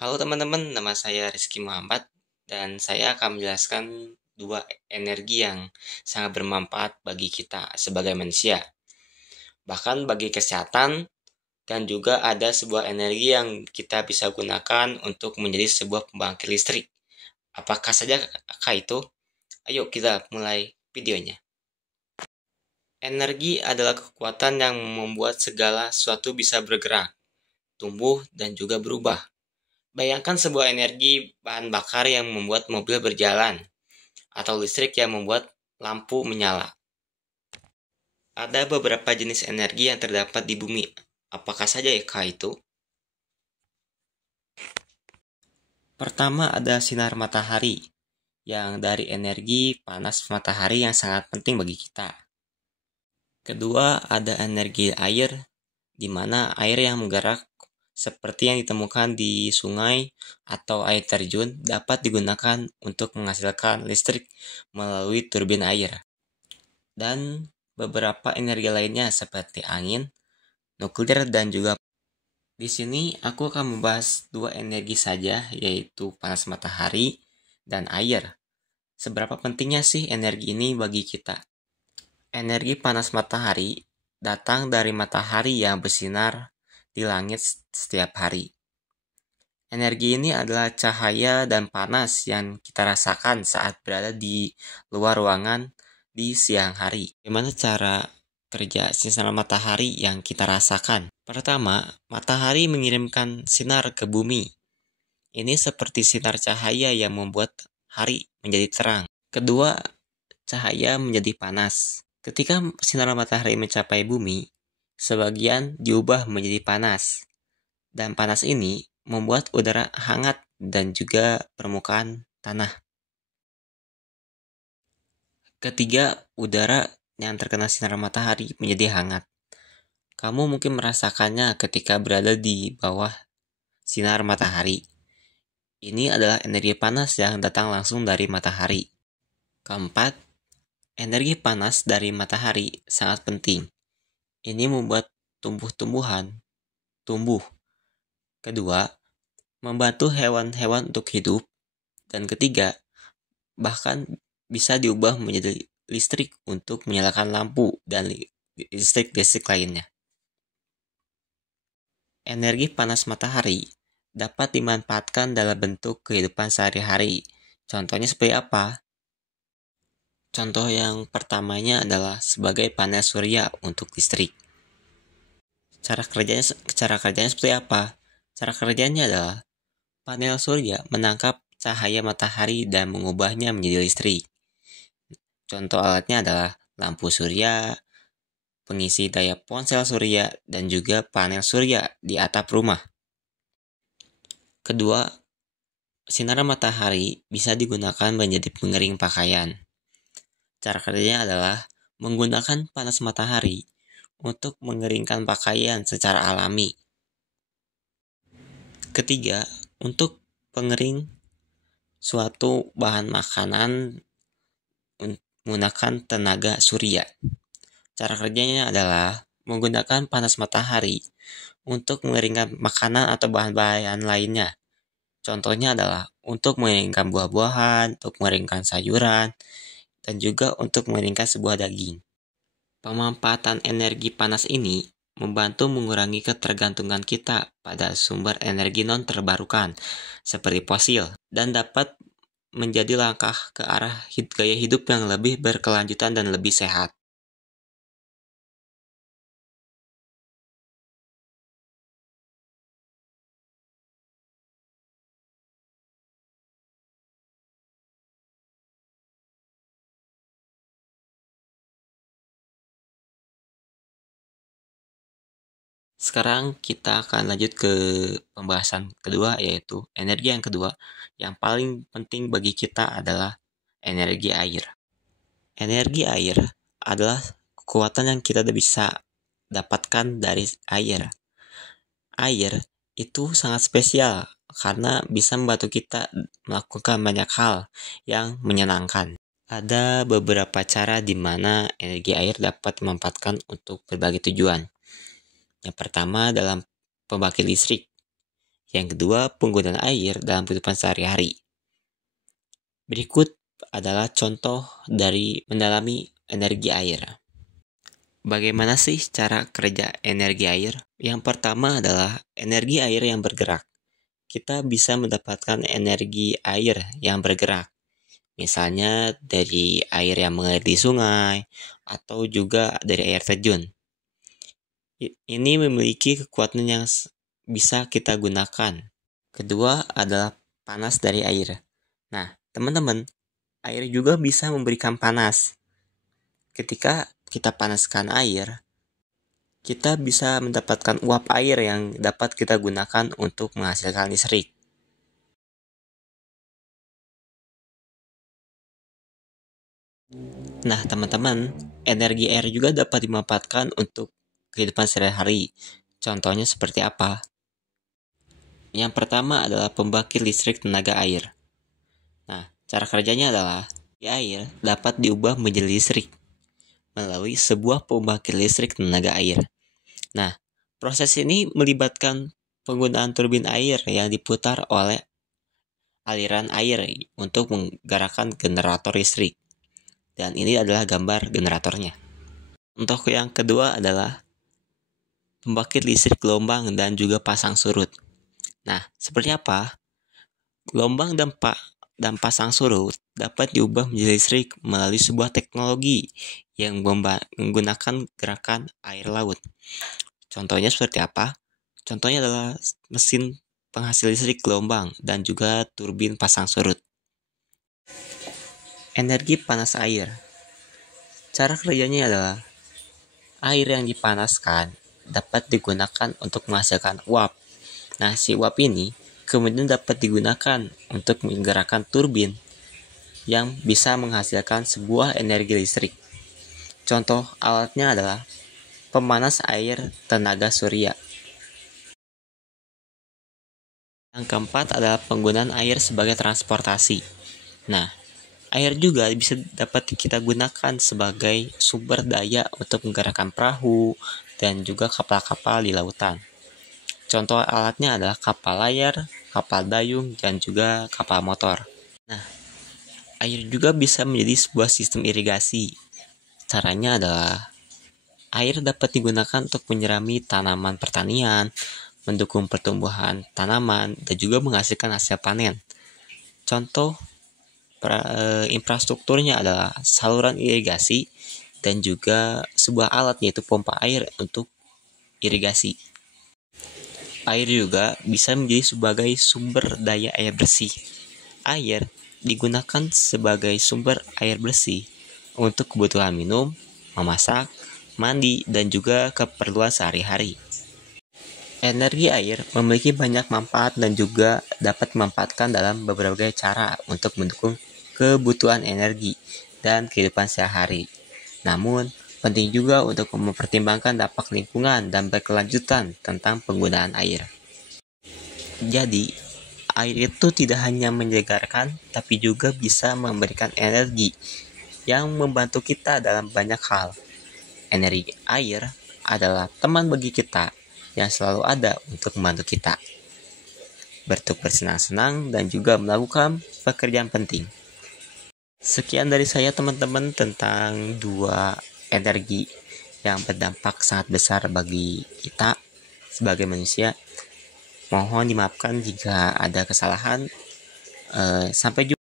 Halo teman-teman, nama saya Rizky Muhammad dan saya akan menjelaskan dua energi yang sangat bermanfaat bagi kita sebagai manusia. Bahkan bagi kesehatan dan juga ada sebuah energi yang kita bisa gunakan untuk menjadi sebuah pembangkit listrik. Apakah saja itu? Ayo kita mulai videonya. Energi adalah kekuatan yang membuat segala sesuatu bisa bergerak, tumbuh, dan juga berubah. Bayangkan sebuah energi bahan bakar yang membuat mobil berjalan, atau listrik yang membuat lampu menyala. Ada beberapa jenis energi yang terdapat di bumi. Apakah saja ya itu? Pertama ada sinar matahari, yang dari energi panas matahari yang sangat penting bagi kita. Kedua ada energi air, di mana air yang menggerak seperti yang ditemukan di sungai atau air terjun dapat digunakan untuk menghasilkan listrik melalui turbin air. Dan beberapa energi lainnya seperti angin, nuklir, dan juga. Di sini aku akan membahas dua energi saja, yaitu panas matahari dan air. Seberapa pentingnya sih energi ini bagi kita? Energi panas matahari datang dari matahari yang bersinar di langit setiap hari. Energi ini adalah cahaya dan panas yang kita rasakan saat berada di luar ruangan di siang hari. Bagaimana cara kerja sinar matahari yang kita rasakan? Pertama, matahari mengirimkan sinar ke bumi. Ini seperti sinar cahaya yang membuat hari menjadi terang. Kedua, cahaya menjadi panas. Ketika sinar matahari mencapai bumi, sebagian diubah menjadi panas. Dan panas ini membuat udara hangat dan juga permukaan tanah. Ketiga, udara yang terkena sinar matahari menjadi hangat. Kamu mungkin merasakannya ketika berada di bawah sinar matahari. Ini adalah energi panas yang datang langsung dari matahari. Keempat, energi panas dari matahari sangat penting. Ini membuat tumbuh-tumbuhan tumbuh. Kedua, membantu hewan-hewan untuk hidup. Dan ketiga, bahkan bisa diubah menjadi listrik untuk menyalakan lampu dan listrik lainnya. Energi panas matahari dapat dimanfaatkan dalam bentuk kehidupan sehari-hari. Contohnya seperti apa? Contoh yang pertamanya adalah sebagai panel surya untuk listrik. Cara kerjanya seperti apa? Cara kerjanya adalah panel surya menangkap cahaya matahari dan mengubahnya menjadi listrik. Contoh alatnya adalah lampu surya, pengisi daya ponsel surya, dan juga panel surya di atap rumah. Kedua, sinar matahari bisa digunakan menjadi pengering pakaian. Cara kerjanya adalah menggunakan panas matahari untuk mengeringkan pakaian secara alami. Ketiga, untuk pengering suatu bahan makanan menggunakan tenaga surya. Cara kerjanya adalah menggunakan panas matahari untuk mengeringkan makanan atau bahan-bahan lainnya. Contohnya adalah untuk mengeringkan buah-buahan, untuk mengeringkan sayuran, dan juga untuk mengeringkan sebuah daging. Pemanfaatan energi panas ini membantu mengurangi ketergantungan kita pada sumber energi non terbarukan seperti fosil dan dapat menjadi langkah ke arah gaya hidup yang lebih berkelanjutan dan lebih sehat. Sekarang kita akan lanjut ke pembahasan kedua, yaitu energi yang kedua. Yang paling penting bagi kita adalah energi air. Energi air adalah kekuatan yang kita bisa dapatkan dari air. Air itu sangat spesial karena bisa membantu kita melakukan banyak hal yang menyenangkan. Ada beberapa cara di mana energi air dapat dimanfaatkan untuk berbagai tujuan. Yang pertama dalam pembangkit listrik, Yang kedua, penggunaan air dalam kehidupan sehari-hari. Berikut adalah contoh dari mendalami energi air. Bagaimana sih cara kerja energi air? Yang pertama adalah energi air yang bergerak. Kita bisa mendapatkan energi air yang bergerak. Misalnya dari air yang mengalir di sungai atau juga dari air terjun. Ini memiliki kekuatan yang bisa kita gunakan. Kedua adalah panas dari air. Nah, teman-teman, air juga bisa memberikan panas. Ketika kita panaskan air, kita bisa mendapatkan uap air yang dapat kita gunakan untuk menghasilkan listrik. Nah, teman-teman, energi air juga dapat dimanfaatkan untuk kehidupan sehari-hari. Contohnya seperti apa? Yang pertama adalah pembangkit listrik tenaga air. Nah, cara kerjanya adalah air dapat diubah menjadi listrik melalui sebuah pembangkit listrik tenaga air. Nah, proses ini melibatkan penggunaan turbin air yang diputar oleh aliran air untuk menggerakkan generator listrik. Dan ini adalah gambar generatornya. Untuk yang kedua adalah pembangkit listrik gelombang dan juga pasang surut. Nah, seperti apa? Gelombang dan pasang surut dapat diubah menjadi listrik melalui sebuah teknologi yang menggunakan gerakan air laut. Contohnya seperti apa? Contohnya adalah mesin penghasil listrik gelombang dan juga turbin pasang surut. Energi panas air. Cara kerjanya adalah air yang dipanaskan dapat digunakan untuk menghasilkan uap. Nah, si uap ini kemudian dapat digunakan untuk menggerakkan turbin yang bisa menghasilkan sebuah energi listrik. Contoh alatnya adalah pemanas air tenaga surya. Yang keempat adalah penggunaan air sebagai transportasi. Nah, air juga bisa dapat kita gunakan sebagai sumber daya untuk menggerakkan perahu dan juga kapal-kapal di lautan. Contoh alatnya adalah kapal layar, kapal dayung, dan juga kapal motor. Nah, air juga bisa menjadi sebuah sistem irigasi. Caranya adalah air dapat digunakan untuk menyirami tanaman pertanian, mendukung pertumbuhan tanaman, dan juga menghasilkan hasil panen. Contoh infrastrukturnya adalah saluran irigasi dan juga sebuah alat yaitu pompa air untuk irigasi. Air juga bisa menjadi sebagai sumber daya air bersih. Air digunakan sebagai sumber air bersih untuk kebutuhan minum, memasak, mandi, dan juga keperluan sehari-hari. Energi air memiliki banyak manfaat dan juga dapat dimanfaatkan dalam berbagai cara untuk mendukung kebutuhan energi dan kehidupan sehari-hari. Namun, penting juga untuk mempertimbangkan dampak lingkungan dan berkelanjutan tentang penggunaan air. Jadi, air itu tidak hanya menyegarkan, tapi juga bisa memberikan energi yang membantu kita dalam banyak hal. Energi air adalah teman bagi kita yang selalu ada untuk membantu kita bersenang-senang dan juga melakukan pekerjaan penting. Sekian dari saya teman-teman tentang dua energi yang berdampak sangat besar bagi kita sebagai manusia. Mohon dimaafkan jika ada kesalahan. Sampai jumpa.